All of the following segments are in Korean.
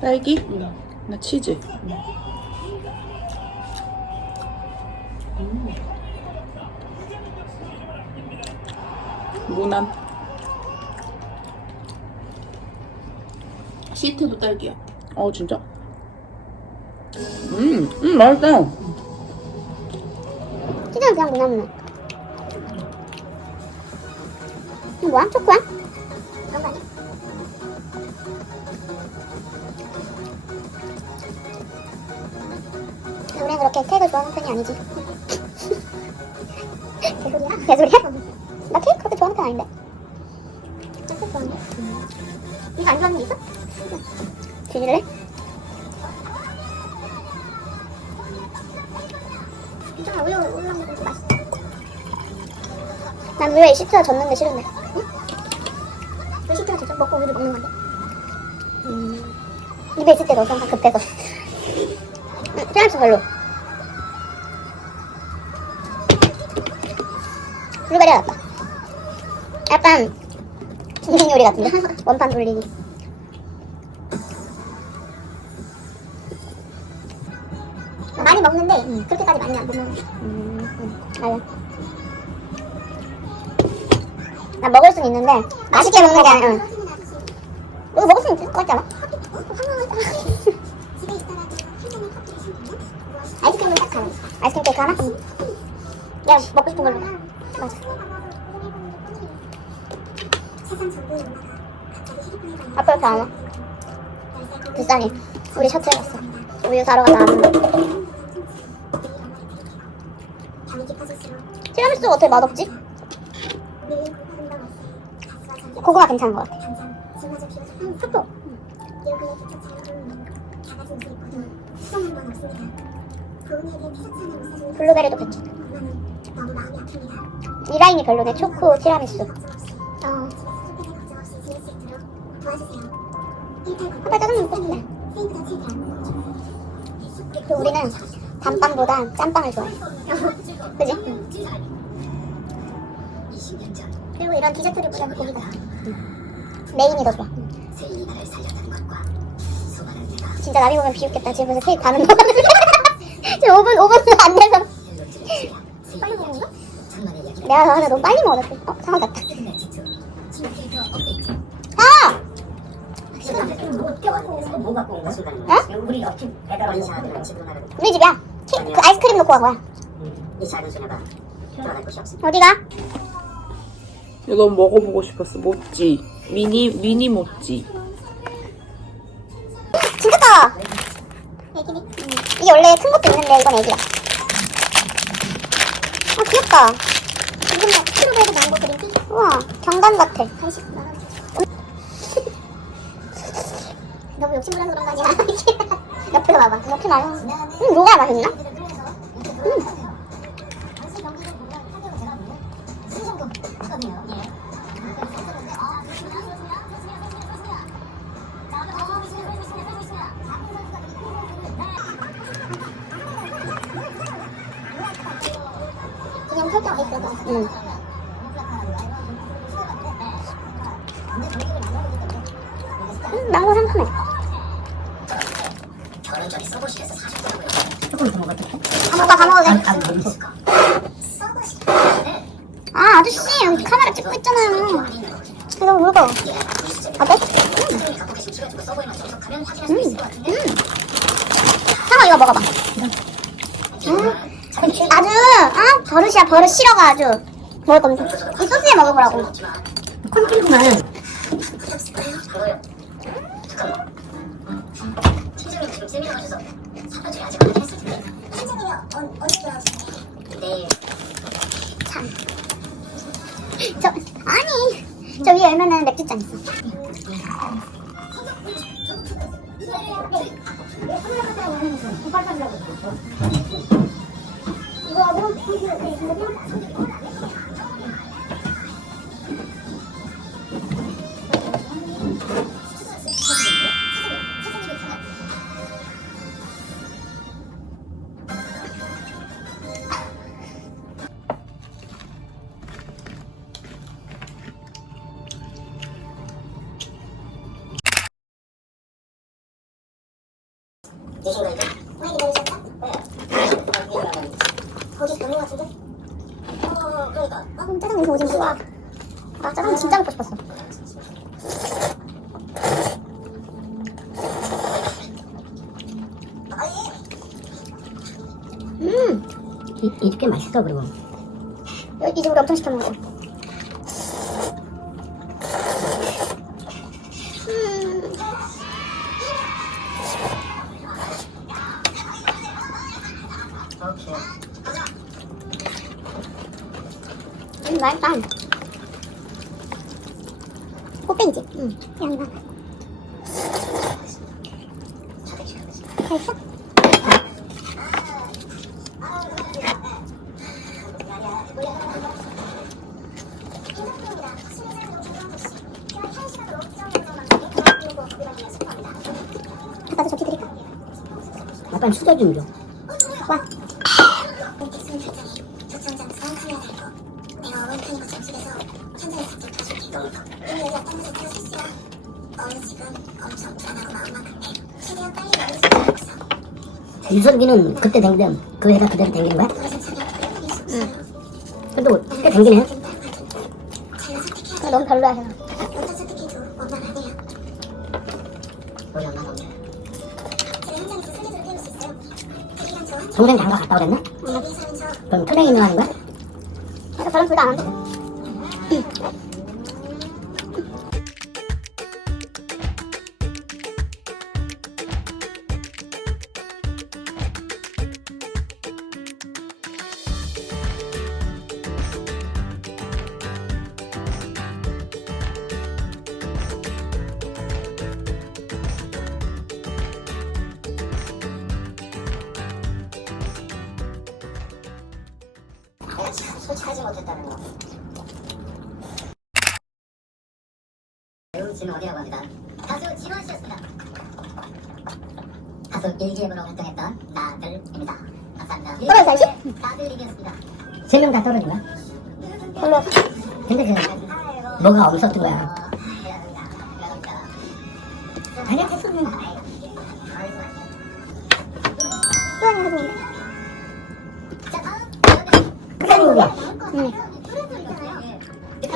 딸기? 응. 나 치즈. 음. 무난. 시트도 딸기야. 어 진짜? 음, 음 맛있다. 치즈는 그냥 무난무난. 이거 뭐야? 초코야? 우리는 그렇게 케이크를 좋아하는 편이 아니지. 개소리야? 개소리야? 나 케이크 그렇게 좋아하는 편 아닌데. 케이크? 이거 안 좋아하는 게 있어? 뒤질래? 괜찮아, 우유, 한 것도 맛있어. 난 우유에 시트라 졌는데 싫은데. 응? 왜 시트라 졌어? 먹고 우유를 먹는 건데. 음. 입에 있을 때 넣어서 급해서. 응, 티라미수 별로. 블루베리 같다. 약간 중식 요리 같은데? 원판 돌리기. 많이 먹는데 그렇게까지 많이 안 먹는. 음, 음. 알아. 나 먹을 순 있는데 맛있게 먹는 게 아니야. 응. 이거 먹을 수 있을 것 같지 않아? 아이스크림 케이크 하나? 응. 내가 먹고 싶은 걸로. 맞아. 아빠 이렇게 안 와? 비싸니. 우리 셔틀 갔어. 우유 사러 가다 왔는데. 티라미수가 어떻게 맛없지? 고구마 괜찮은 것 같아. 초코. 블루베리도 괜찮아. 이 라인이 별로네. 초코 티라미수. 어. 아빠 짜장면 먹고 싶네. 그리고 우리는 단빵보다 짬빵을 좋아해. 그지? 그리고 이런 디저트를 보면 고기가 메인이 더 좋아. 진짜 나비 보면 비웃겠다. 집에서 케이크 반은 먹었는데 5분 5분 안 돼서 빨리 먹은 거? 내가 하나 너무 빨리 먹었어. 어 상황 같다. 아! 어? 우리 집이야. 키, 그 아이스크림 놓고 간 거야. 어디가? 이거 먹어보고 싶었어. 모찌. 미니, 미니 모찌. 원래 큰 것도 있는데 이건 애기야. 아 귀엽다. 이건 막 트루베르 망고 그린티? 우와 경관 같아. 간식. 너무 욕심부려서 그런 거 아니야? 옆으로 와봐. 옆에 말음 뭐가 맛있나? 음. 응. 음, 망고 상큼해. 아, 아저씨, 카메라 찍고 있잖아요. 이거 물어. 어때? 음. 음. 음. 상어 이거 먹어봐. 버릇이야, 버릇 싫어가 아주. 먹을 건데. 이 소스에 먹어보라고. 참. 저, 아니. 저 위에 열면은 맥주잔 있어. 드신 거니까 마. 나 짜장 진짜 먹고 싶었어. 음, 이, 이게 맛있어, 그리고. 이 집으로 엄청 시켜 먹어. 음. 오케이. 음, 맛있다. 꽃뱅이지? 응. 양파. 맛있어? 아빠도 저기 드릴까? 약간 수저. 와. 유석이는 그때 댕기면 그 애가 그대로 댕기는 거야? 있을 없어요. 그래도 꽤 댕기네. 너무 별로야, 한, 동생 장가 갔다 오랬나? 그럼 투댕이 하는 거야? 그래서 저런 둘다 안 한대. 진은 어디라고 합니다. 가수 진원 씨였습니다. 가수 일기예보로 활동했던 나들입니다. 감사합니다. 떨어져, 알지? 나들이었습니다. 세 명 다 떨어진 거야? 별로야. 근데 그 뭐가 없었던 거야? 아니야, 했었는 수원이 하고. 그사님이야 응.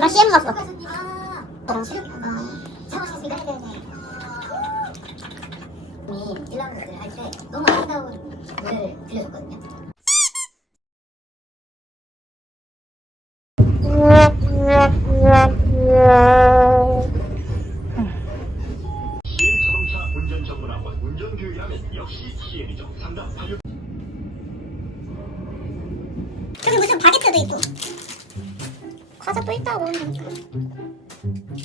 나 CM 갔어. 저기 무슨 바게트도 있고. 과자 또 있다고.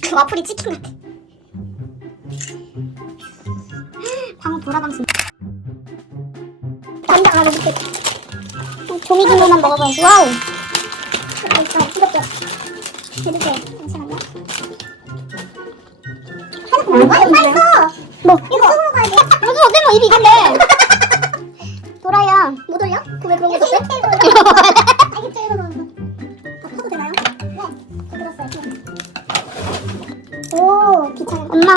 그 와플이 치킨 같아. 방 보라방송. 남자 안 먹을게. 조미김만 먹어봐야지. 와우. 이거 있어. 이것도. 해주세요. 잠시만요. 하나 더 맛있어. 뭐? 입이 이간데. 도라야. 못 올려? 그왜 그런 거 줬대? 아, 이게 제일 먹는 거. 다 퍼도 되나요? 네. 저 들었어요. 오, 귀찮아. 엄마.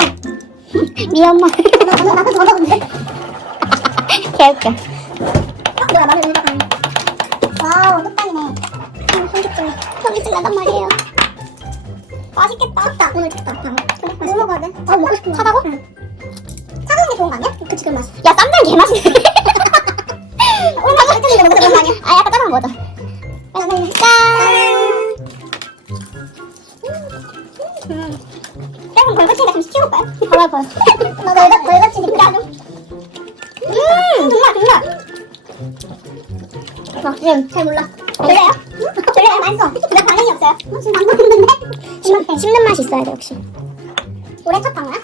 미 엄마. 나도 나도 더 먹은데. 개웃겨. 음. 조금 걸거치니까 잠시 치울까요? 봐봐, 봐봐. 나 걸거, 걸거치니까. 음, 정말, 정말. 어, 지금 잘 몰라. 별로예요? 별로예요? 맛있어. 왜 반응이 없어요? 어, 지금 방금 했는데? 씹, 씹는 맛이 있어야 돼, 역시. 올해 첫 방어야?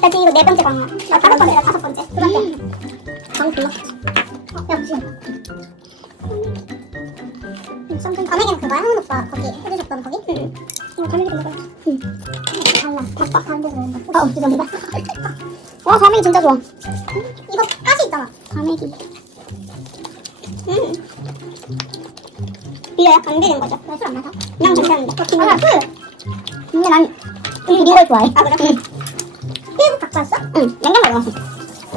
나 지금 이거 네 번째 방어야. 나 다섯 번째야, 다섯 번째. 두 번째. 불렀어. 어, 야, 무시해. 썸좀 밤에는 그거야? 하은 오빠 거기 해주셨던 거기? 와, 과메기 진짜 좋아. 이거 가시 있잖아. 과메기. 음. 이래야 안 되는 거죠? 나술안 마셔? 그냥 괜찮은데. 아, 나 술! 근데 난좀 비린 걸 좋아해. 아, 그래? 응. 일곱 갖고 왔어? 응. 냉장고에 넣었어.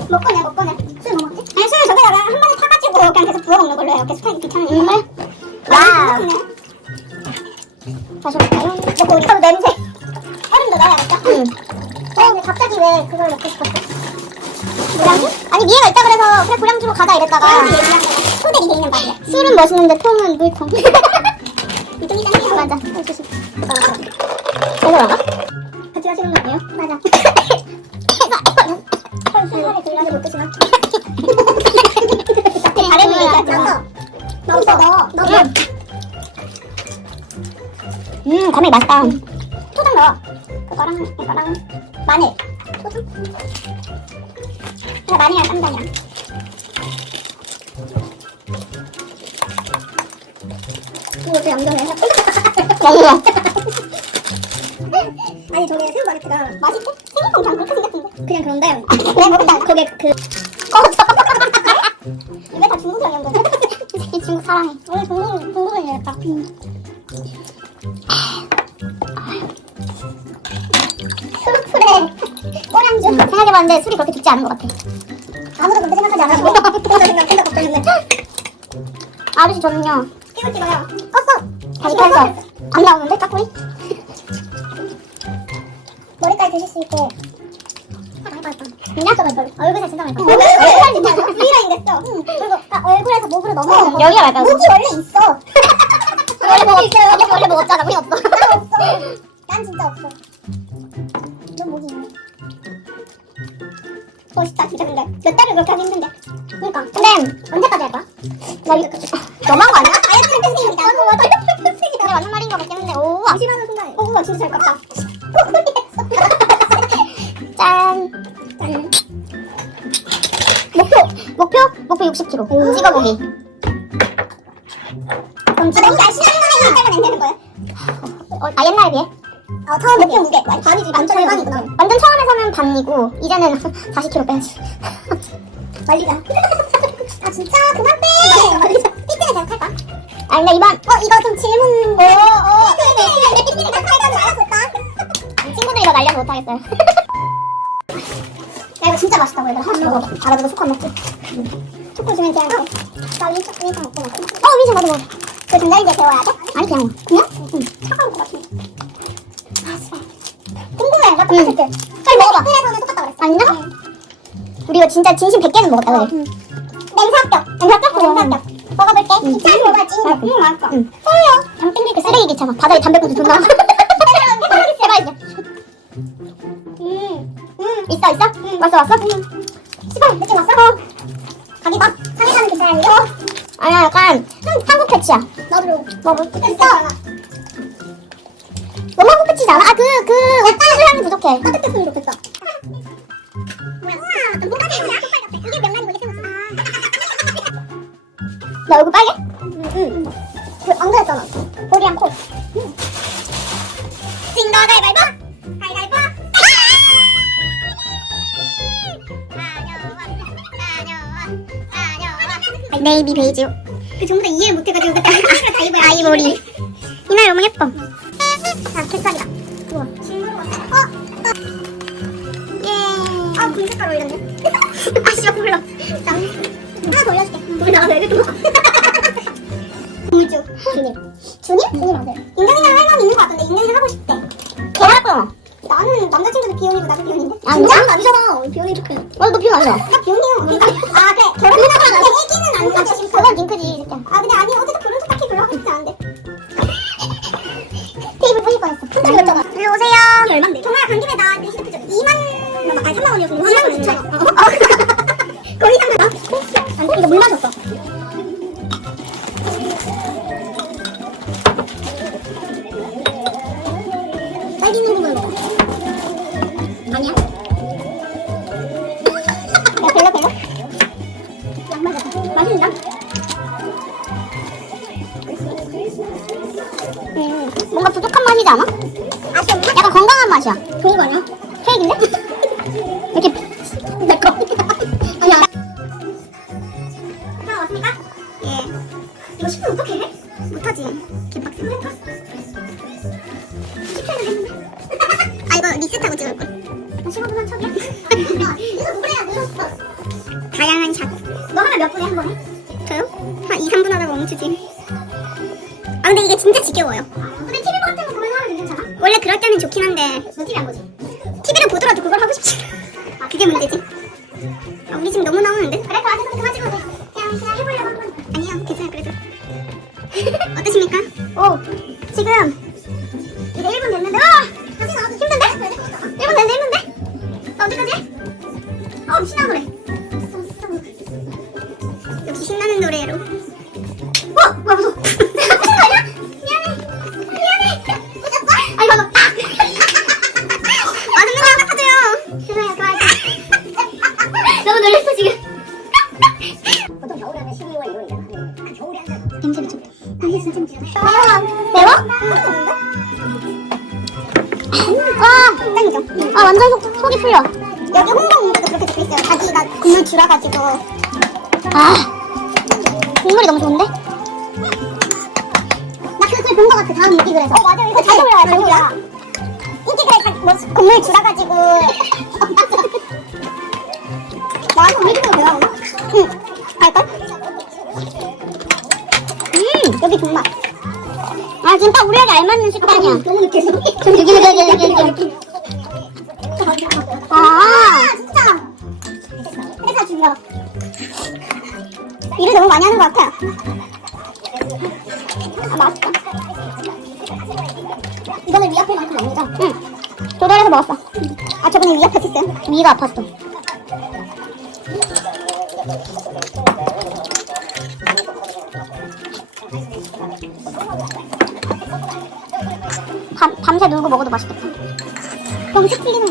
먹거네 먹거네 술뭐 먹지? 아니 술을 저기다가 한 번에 타가지고 그냥 계속 부어 먹는 걸로 해요 계속 타기 귀찮으니까 와우 다시 볼까요? 먹고 우리 냄새 얼음도 넣어야겠다 응 어, 근데 갑자기 왜 그걸 넣고 싶었어? 고량주? 아니 미애가 있다 그래서 그래 고량주로 가자 이랬다가. 소대리 돼 있는 맛이야. 술은 멋있는데 통은 물통 이쪽이잖아요 맞아. 어, 조심. 저거라가? 같이 가시는 거 아니에요? 맞아. 헐, 술살에 들려서 못 드시나? 다른 얘기하지 마 넣어. 넣어 넣어 음. 과메기 맛있다. 초장 넣어. 그거랑 이거랑 마늘. 소금 마늘이랑 쌈장이랑 이것도 양념해서 먹어. 아니 저게 새우 바게트가 맛있대? 생긴 그냥 그렇게 생겼던데 그냥 그런데. 그냥 먹다. 거기에 그 꺼져. 입에 다 중국 양념 거이 새끼 중국 사랑해. 원래 중국 중국은 이랬다. 술풀에 꼬량주. 생각해봤는데 술이 그렇게 죽지 않은 것 같아 아저씨 저는요. 찍을 찍어요. 껐어. 다시 켰어 안 나오는데 까꾸리? 머리까지 드실 수 있게. 미나? 별로 얼굴에 진짜 얼굴에 진짜 V라인 됐어. 응. 그리고 딱 얼굴에서 목으로 넘어가는 거 여기가 말까 목이 원래 있어. 원래 먹었잖아. 우리 60kg 찍어보기 그럼 날씬한 거에 이때만 낸다는 거야? 어, 아 옛날에 비해? 어 처음 목표 무게 반이지 완전 절반이구나 완전 처음에서는 반이고 이제는 40kg 빼야지 말리자 아 진짜 그만 빼 말리자 삐뚤게 계속 할까? 아 근데 이번 어 이거 좀 질문 어어 살까지 알아볼까? 친구들이 이거 날려서 못하겠어요 야 이거 진짜 맛있다고 얘들아 하나씩 먹어봐 알아두고 속안 먹지 초코 주면 돼야 돼. 나 윈차 윈차 먹고 먹지. 어 윈차 나도 먹어. 그 전자레인지에 데워야 돼? 아니 그냥. 그냥? 응. 차가울 것 같은데. 아 씨발. 궁금해. 나 똑같을 듯. 빨리 먹어봐. 그래서는 똑같다 그랬어. 아니나? 우리 이거 진짜 진심 100개는 먹었다 그지? 냄 뭐야? 우와, 뭐가? 이게 명란이고 이게 새우지. 나 얼굴 빨개? 응, 응. 그안 그랬잖아. 머리랑 코. 징가 가위바위보? 가위바위보? 네이비 베이지 그 전부 다 이해를 못해가지고 그때 아이보리 이날 너무 예뻐 나 하나 더 올려줄게. 몰라 왜 이렇게 우주 주님. 주님? 주님 아들 딸기 몇 분에 한 번에? 저요? 한 2, 3분 하다가 멈추지. 아 근데 이게 진짜 지겨워요. 근데 TV 같은 거 보면 하면 괜찮아? 원래 그럴 때는 좋긴 한데. 너 TV 안 보지? TV를 보더라도 그걸 하고 싶지. 아 그게 문제지. 아, 우리 지금 너무 나오는데? 그래 그만 찍어도 돼. 그냥 그냥 해보려고 한 건. 아니요 괜찮아요 그래도. 어떠십니까? 오 지금 이제 1분 됐는데 아! 다시 나와도 힘든데? 1분 됐는데 힘든데? 나 언제까지? 어 신나는 노래 거 같아 다음 인기글에서. 어 맞아 이거 잘 올라와 잘 올라 인기글에 자, 뭐 국물 줄여가지고. 나한테 인기글 배워오나? 응. 갈걸? 음 여기 정말 아 진짜 우리에게 알맞는 식단이야. 너무 느껴서 여기 여기 여기 여기 여기 이거는 위 아플 만큼 아니죠? 응 조절해서 먹었어 아 저번에 위 아팠었어요? 위가 아팠어 밤, 밤새 놀고 먹어도 맛있겠다. 싹 풀리는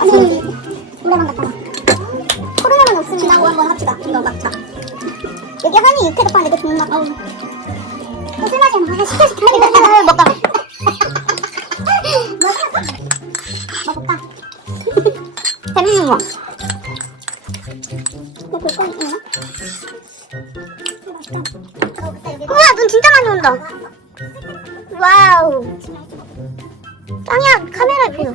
재밌는 거. 너볼거 있나? 우와 눈 진짜 많이 온다. 와우. 짱이야 카메라에 비어.